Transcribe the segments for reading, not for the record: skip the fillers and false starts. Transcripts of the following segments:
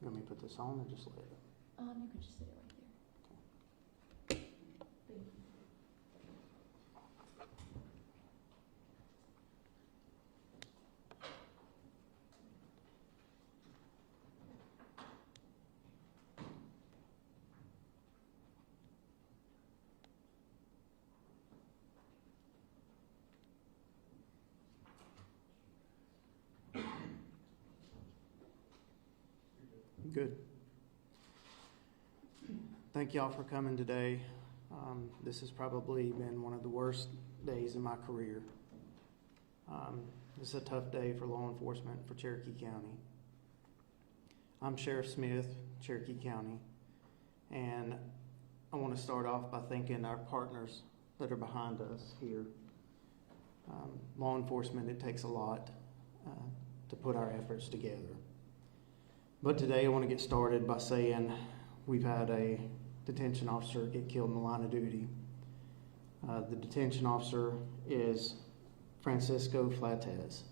You want me to put this on or just let it? You could just sit it right there. Thank you. Good. Thank y'all for coming today. This has probably been one of the worst days in my career. This is a tough day for law enforcement for Cherokee County. I'm Sheriff Smith, Cherokee County, and I want to start off by thanking our partners that are behind us here. Law enforcement, it takes a lot to put our efforts together. But today I want to get started by saying we've had a detention officer get killed in the line of duty. The detention officer is Francisco Flates.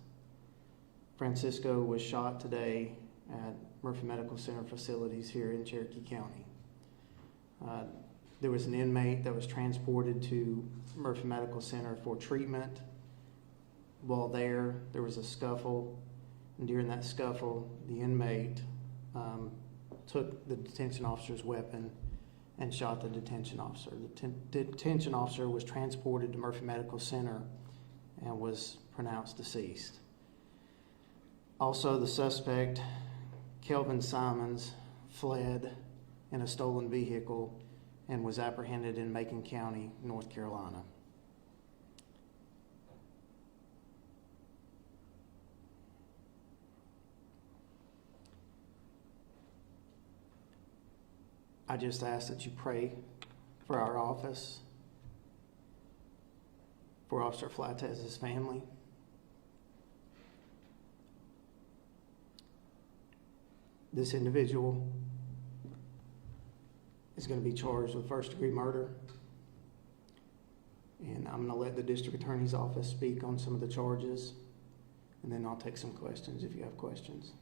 Francisco was shot today at Murphy Medical Center facilities here in Cherokee County. There was an inmate that was transported to Murphy Medical Center for treatment. While there was a scuffle, and during that scuffle, the inmate took the detention officer's weapon and shot the detention officer. The detention officer was transported to Murphy Medical Center and was pronounced deceased. Also, the suspect, Kelvin Simons, fled in a stolen vehicle and was apprehended in Macon County, North Carolina. I just ask that you pray for our office, for Officer Flates' family. This individual is going to be charged with first-degree murder, and I'm going to let the district attorney's office speak on some of the charges, and then I'll take some questions if you have questions.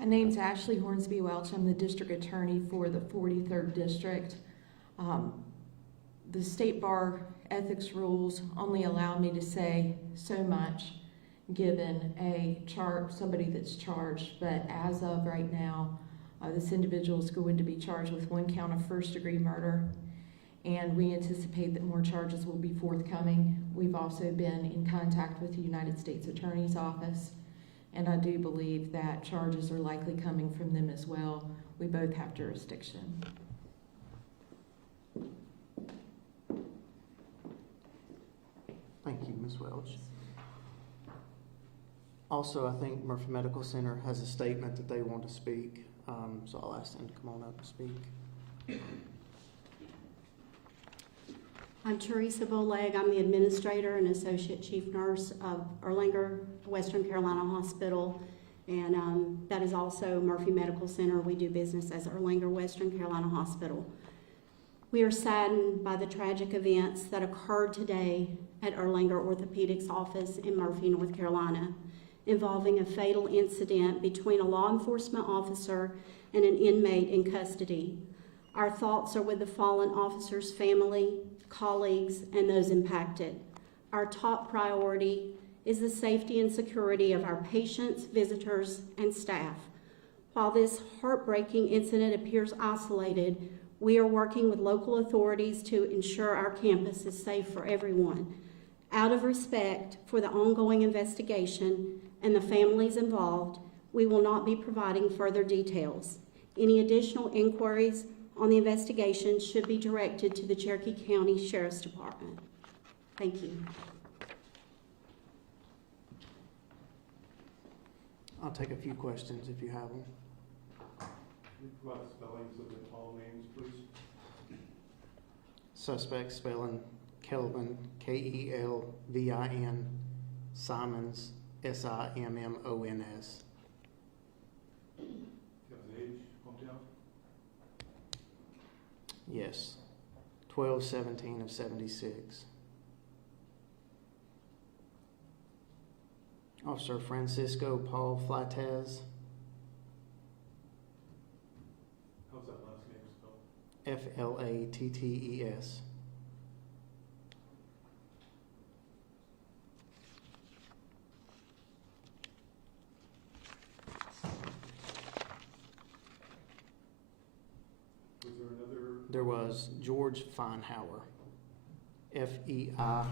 My name's Ashley Hornsby Welch. I'm the district attorney for the 43rd District. The State Bar ethics rules only allow me to say so much given somebody that's charged, but as of right now, this individual is going to be charged with 1 count of first-degree murder, and we anticipate that more charges will be forthcoming. We've also been in contact with the United States Attorney's Office, and I do believe that charges are likely coming from them as well. We both have jurisdiction. Thank you, Ms. Welch. Also, I think Murphy Medical Center has a statement that they want to speak, so I'll ask them to come on up and speak. I'm Teresa Boleg. I'm the administrator and associate chief nurse of Erlanger, Western Carolina Hospital, and that is also Murphy Medical Center. We do business as Erlanger, Western Carolina Hospital. We are saddened by the tragic events that occurred today at Erlanger Orthopedics office in Murphy, North Carolina, involving a fatal incident between a law enforcement officer and an inmate in custody. Our thoughts are with the fallen officer's family, colleagues, and those impacted. Our top priority is the safety and security of our patients, visitors, and staff. While this heartbreaking incident appears isolated, we are working with local authorities to ensure our campus is safe for everyone. Out of respect for the ongoing investigation and the families involved, we will not be providing further details. Any additional inquiries on the investigation should be directed to the Cherokee County Sheriff's Department. Thank you. I'll take a few questions if you have them. Can you provide spellings of the all names, please? Suspect spelling Kelvin, Kelvin, Simons, Simmons. His age, hometown? Yes, 12/17 of 76. Officer Francisco Paul Flates, How's that last name spelled? Flattes. Was there another, There was George Feinhauer, Feinauer.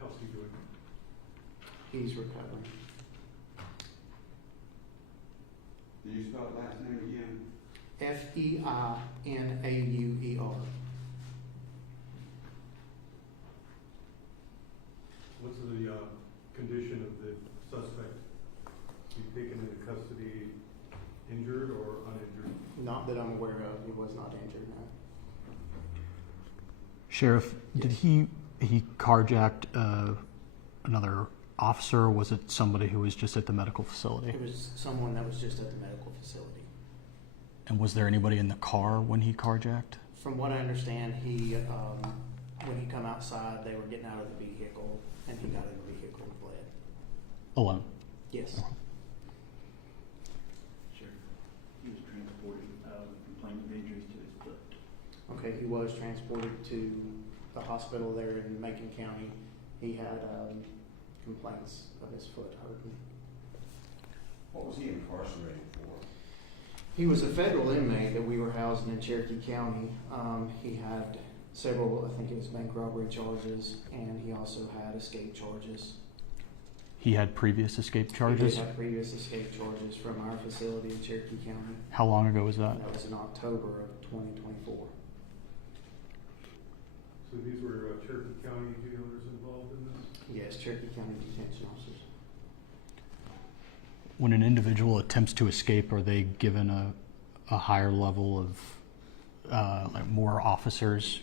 how's he doing? He's recovering. Do you spell the last name again? Feinauer. What's the condition of the suspect? He taken into custody injured or uninjured? Not that I'm aware of. He was not injured, no. Sheriff, did he carjacked another officer, or was it somebody who was just at the medical facility? It was someone that was just at the medical facility. And was there anybody in the car when he carjacked? From what I understand, he, when he come outside, they were getting out of the vehicle, and he got in the vehicle and fled. Alone. Yes. Sure. He was transported, complaining of injuries to his foot. Okay, he was transported to the hospital there in Macon County. He had complaints of his foot hurting. What was he incarcerated for? He was a federal inmate that we were housing in Cherokee County. He had several, I think it was bank robbery charges, and he also had escape charges. He had previous escape charges? He did have previous escape charges from our facility in Cherokee County. How long ago was that? That was in October of 2024. So these were Cherokee County jailers involved in this? Yes, Cherokee County detention officers. When an individual attempts to escape, are they given a higher level of like more officers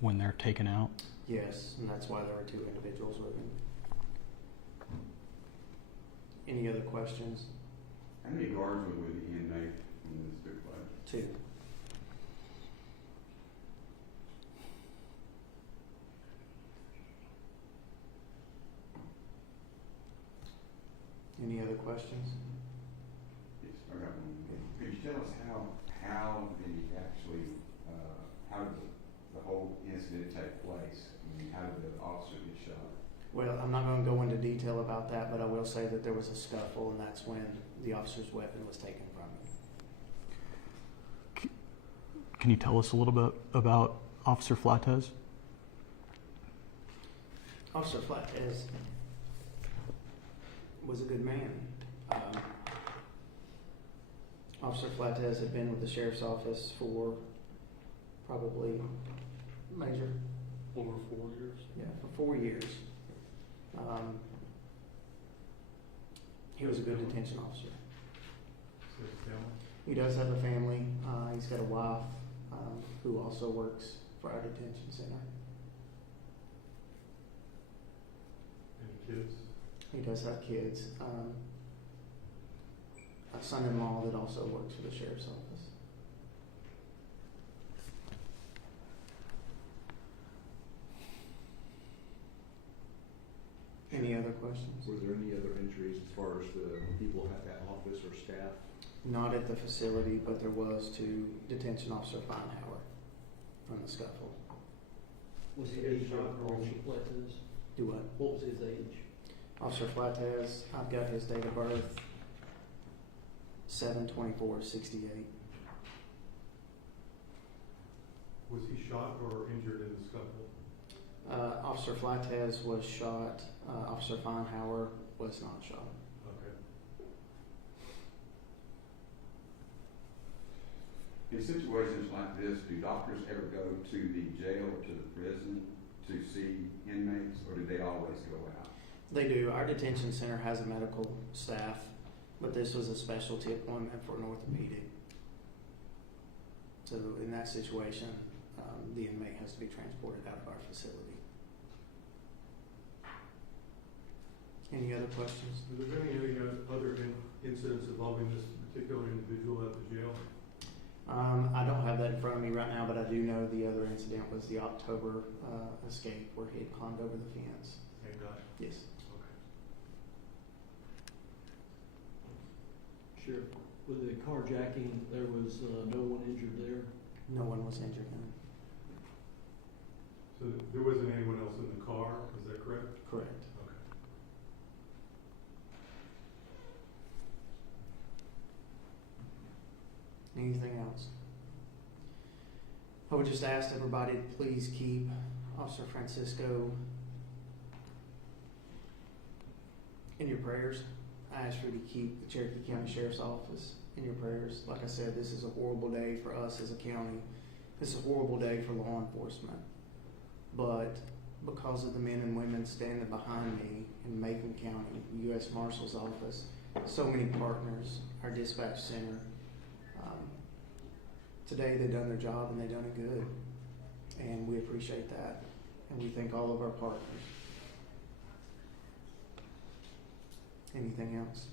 when they're taken out? Yes, and that's why there were two individuals with him. Any other questions? How many guards were with the inmate when this took place? Two. Any other questions? Yes, I got one. Could you tell us how the actually, how did the whole incident take place? I mean, how did the officer get shot? Well, I'm not going to go into detail about that, but I will say that there was a scuffle, and that's when the officer's weapon was taken from him. Can you tell us a little bit about Officer Flates? Officer Flates was a good man. Officer Flates had been with the sheriff's office for probably major, Over 4 years? yeah, for 4 years. He was a good detention officer. So his family? He does have a family. He's got a wife who also works for our detention center. Any kids? He does have kids. A son-in-law that also works for the sheriff's office. Any other questions? Were there any other injuries as far as the people at that office or staff? Not at the facility, but there was to Detention Officer Feinhauer on the scuffle. Was he age or Officer Flates? Do what? What was his age? Officer Flates, I've got his date of birth, 7/24/68. Was he shot or injured in the scuffle? Officer Flates was shot. Officer Feinhauer was not shot. Okay. In situations like this, do doctors ever go to the jail or to the prison to see inmates, or do they always go out? They do. Our detention center has a medical staff, but this was a specialty appointment for an orthopedic. So in that situation, the inmate has to be transported out of our facility. Any other questions? Were there any other incidents involving this particular individual at the jail? I don't have have that in front of me right now, but I do know the other incident was the October escape where he had climbed over the fence. Same guy? Yes. Okay. Sheriff, with the carjacking, there was no one injured there? No one was injured in it. So there wasn't anyone else in the car, is that correct? Correct. Okay. Anything else? I would just ask everybody to please keep Officer Francisco in your prayers. I ask you to keep the Cherokee County Sheriff's Office in your prayers. Like I said, this is a horrible day for us as a county. This is a horrible day for law enforcement. But because of the men and women standing behind me in Macon County, the U.S. Marshal's Office, so many partners, our dispatch center, today they've done their job and they've done it good. And we appreciate that. And we thank all of our partners. Anything else?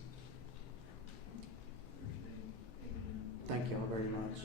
Thank y'all very much.